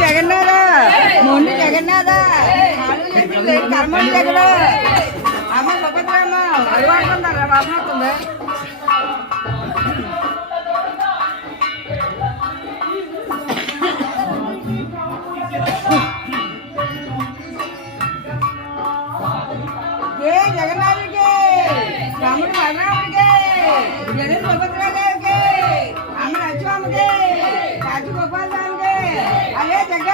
జగన్నాథ మొండి జగన్నాథ కర్మ జగన్ అమ్మ సుభద్రమ్మ అలవాడుకుంటారా బాబుతుంది జగన్నాథుడికి రాముడు బలరాముడికి జగన్ సుభద్ర గారికి అమ్మ లక్ష్మమ్మకి రాజగోపాల స్వామికి అదే జగ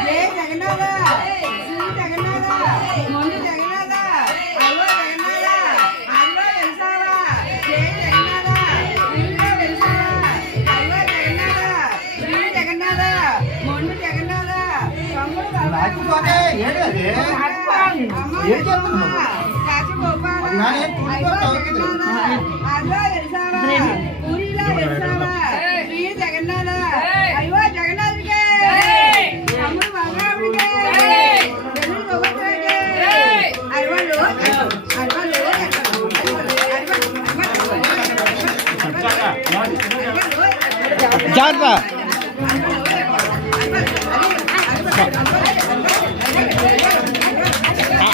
జయ జగన్నాథ శ్రీ జగన్నాథ మొండి జగన్నాథ అల్వ జగన్నాథ అల్వ వెలిసావా జయ జగన్నాథ శ్రీలో వెలిసావా అల్వ జగన్నాథ శ్రీ జగన్నాథ మొండి జగన్నాథ తమ్ముడు పూరిలో వెలిసావా శ్రీ జగన్నాథ అయ్యో జగన్నాథుడికి తమ్ముడు బలరాముడికి జగన్ సుభద్రకి అరవలు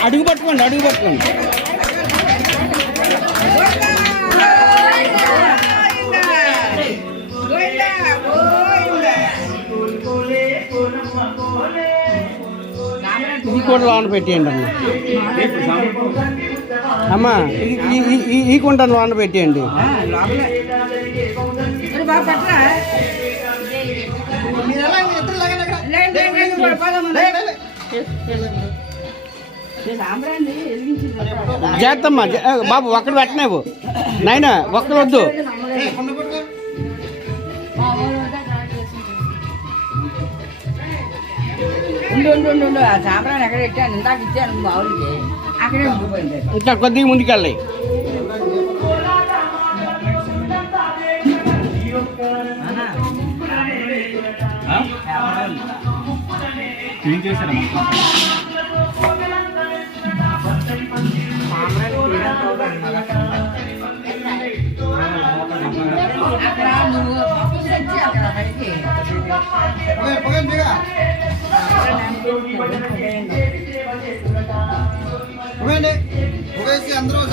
అడుగు పట్టుకోండి అడుగు పట్టుకోండి ఇది కూడా లోన పెట్టేయండి అమ్మ ఈ కుంట లోన పెట్టేయండి చేద్దమ్మా బాబు ఒక్కడు పెట్టినావు నాయనా ఒక్కడు వద్దు ఉండు ఆ సాంబ్రాన్ని ఎక్కడ పెట్టాను ఇందాక ఇచ్చాను బావులకి అక్కడే ఉండిపోయింది ఇంకా కొద్దిగా ముందుకెళ్ళాయి ఏం చేశారు అందరూ